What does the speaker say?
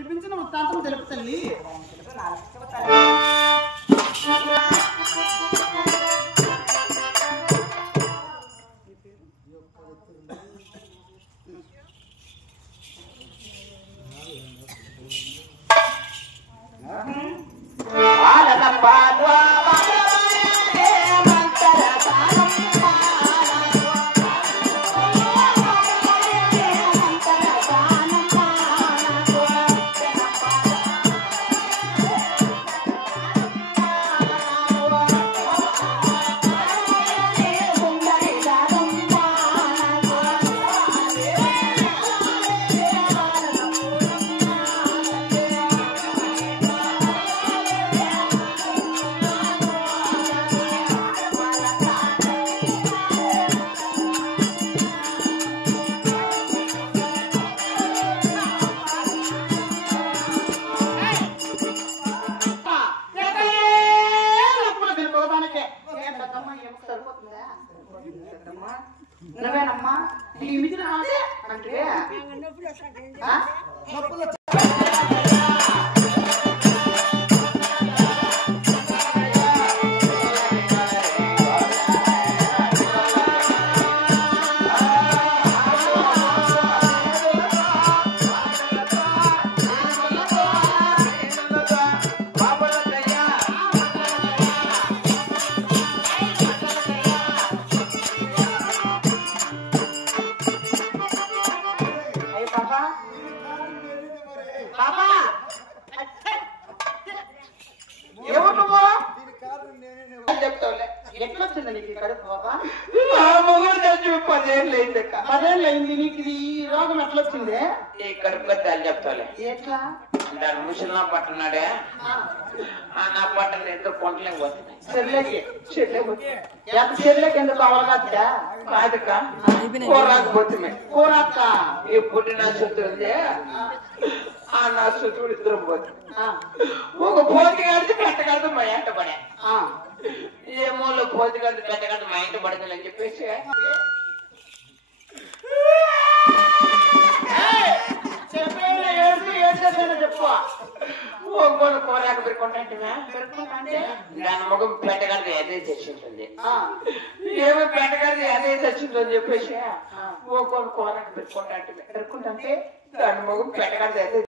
వినిపించిన వృత్తాంతం తెలుపు తల్లి. నువ్వేనమ్మా ఈ మిదిన అంటే ఎట్లొచ్చింది నీకు కడుపు బాబా? పదేళ్ళైంది నీకు ఇది రోగం ఎట్లొచ్చింది? ఈ కడుపు కట్టాలి చెప్తాలే. ఎట్లా? దాని ముసలినా పట్టున్నాడే నా పట్టలు ఎంతో కొంటలేకపోతుంది. చెర్లేకి ఎందుకు అవలగా కాదుక కూరాకపోతుంది. కూరక్క ఈ పుట్టిన శుద్ధి ఆ నా శుద్ధుడు ఇద్దరు పోతుంది. ఒక పోతి కడితే పెట్టగలదు మా ఇంట పడే. ఏమో పోతి కడితే పెట్టగలదు మా ఇంట పడుతుంది అని చెప్పేసి చెప్పు. ఒక్కొక్క కూరాక పెరుకుంటే దాని ముఖం పెట్టగలదు అదే చచ్చింటుంది. ఏమో పెట్టగలదు అదే చచ్చిందని చెప్పేసి ఒక్కొక్క కూరాక పెరుకుంటే దాని ముఖం పెట్టగలదు అదే